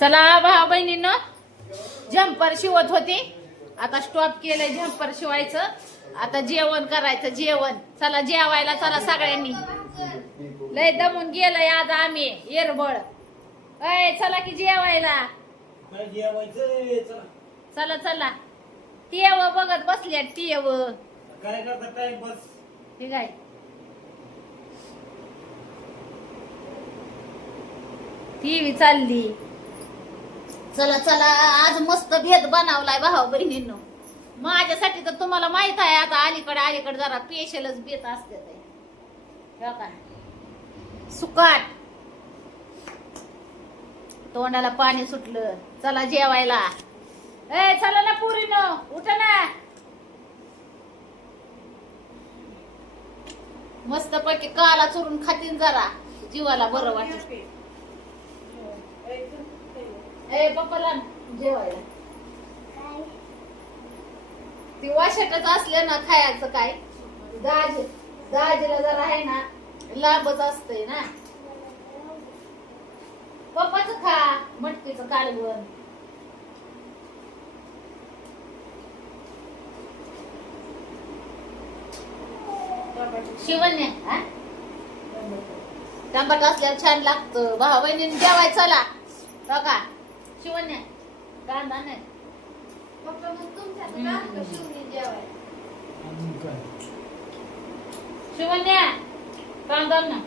चला भाऊ बहिणींनो झंपर शिवत होती. आता स्टॉप केलंय झंपर शिवायचं. आता जेवण करायचं जेवण. चला जेवायला चला सगळ्यांनी. लय दमून गेलंय आज आम्ही येरबळ. अय चला की जेवायला. चला चला. चला टीव बघत बसल्या टीव काय करता टाइम बस ठीक आहे टीव्ही चालली. चला चला आज मस्त भेद बनवलाय भाऊ बहिणींनो. माझ्यासाठी तर तुम्हाला माहीत आहे आता अलीकडे अलीकडे जरा पेशलच बेत असते ते. सुकाट तोंडाला पाणी सुटलं. चला जेवायला. ए चला ना पुरीनं उठ ना. मस्त पैकी काला चुरून खातीन जरा. जीवाला बरं वाटत ए पप्पाला जेवायला. ती वाशटच असले ना खायचं काय? दाज दाजीला जरा आहे ना लांबच असतंय ना. पप्पाच खा मटकीचं कालवण शिवण्या हा? टमाट असल्यावर छान लागतं. भाऊ बहिणीने जेवाय चला. बघा. शिवण्या कांदा नाही पप्पा मग तुमच्यात का का शिवणी जेवाय आणि काय? शिवण्या कांदा ना.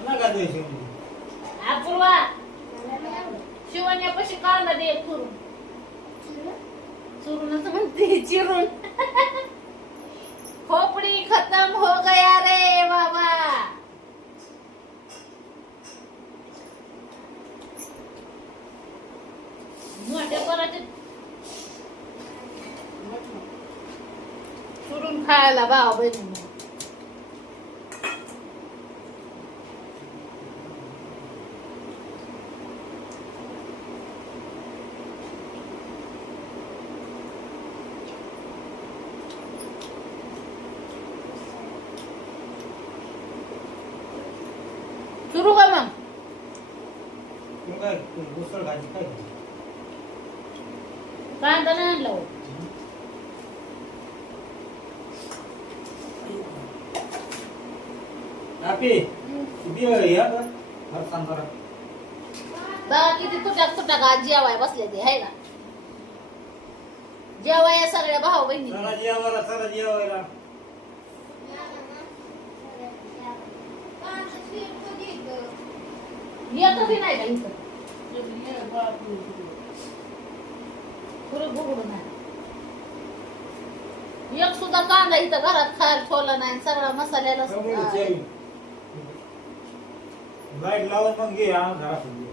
म्हणजे? अपूर्वा शिवण्यापाशी कांदा दे एक चुरून? चुरूनच म्हणते चिरून. चुरून खायला भाव बहिणी सुरू का मग मग काय उसळ भाजी किती या सांग बघा किती तुटक तुटक आज जेवाय बसले ते का जेवाय या सगळ्या भाऊ बहिणी. चला जेवायला चला जेवायला. येत बी नाही का इथं? पुरं बुगडून आहे. एक सुद्धा कांदा इथं घरात खायला ठेवला नाही सगळा मसाल्याला लाइट लावून पण घे हा घे.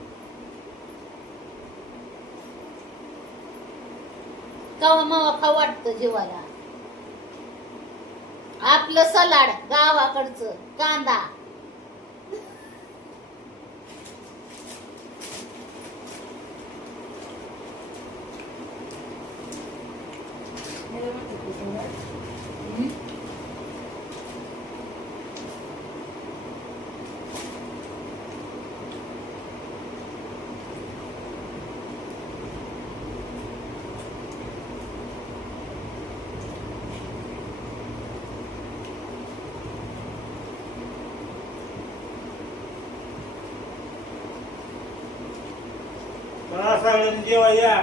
कवा मावा खाऊ वाटतं जेवायला आपलं सलाड गावाकडचं कांदा मला सगळ्यांनी जेव्हा या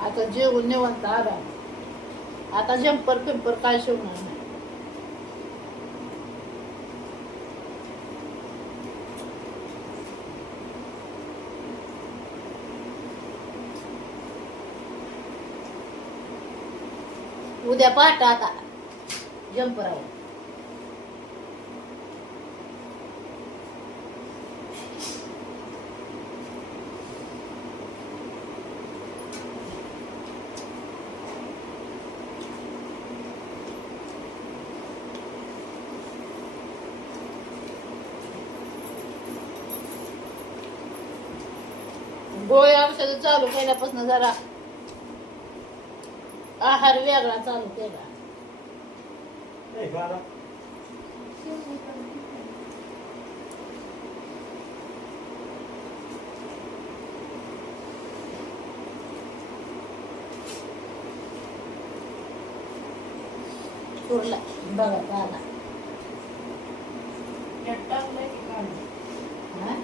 आता जेवण निवांत आला. आता जंपर पिंपर काय शिवणार? नाही उद्या पहाट आता जंपरावर गोळ्या औषध चालू केल्यापासून जरा आहार वेगळा चालू केला ए, बाळा. शिवणी पण चुरला बघा काला हा?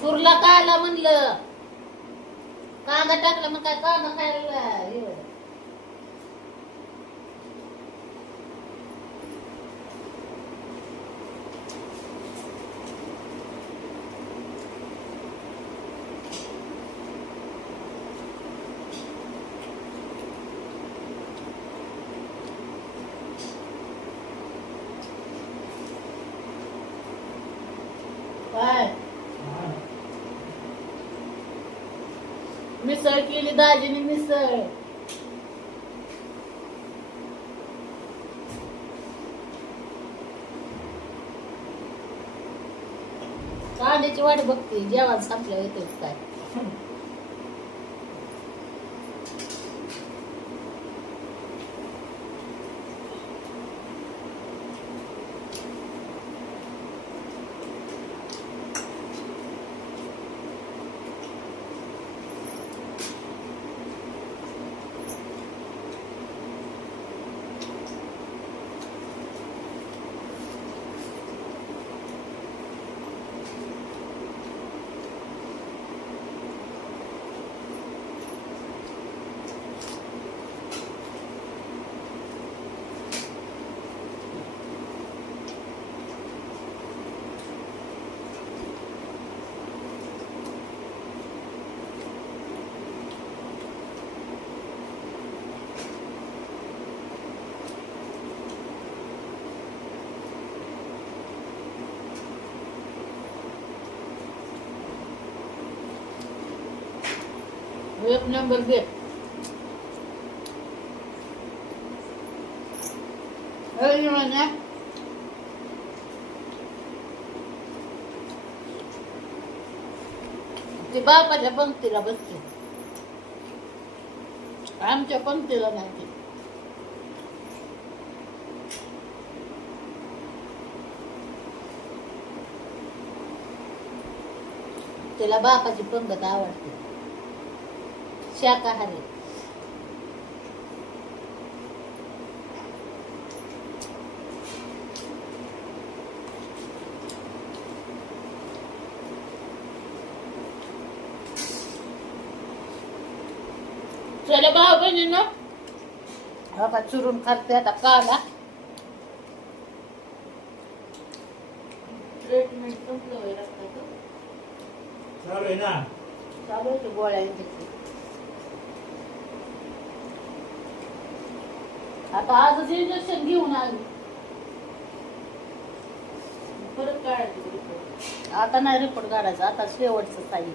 चुरला काला म्हणलं कांदा टाकला मग काय कांदा खायला हे होय. काय हा. मिसळ केली दाजीने मिसळ. कांद्याची वाट बघते जेवण संपल्या येतोच काय? एक नंबर दे. अरे ती बापाच्या पंक्तीला बसते. आमच्या पंक्तीला नाही तिला बापाची पंगत आवडते. शाकाहारी चला भाऊ बहिणीनं आता चुरून खाते आता काला ट्रीटमेंट संपलं होय रक्ताचं चालू आहे ना चालू होते गोळ्या इंजेक्शन आता आजच इंजेक्शन घेऊन आली. परत काढायचं आता नाही रिपोर्ट काढायचा आता शेवटचं साई.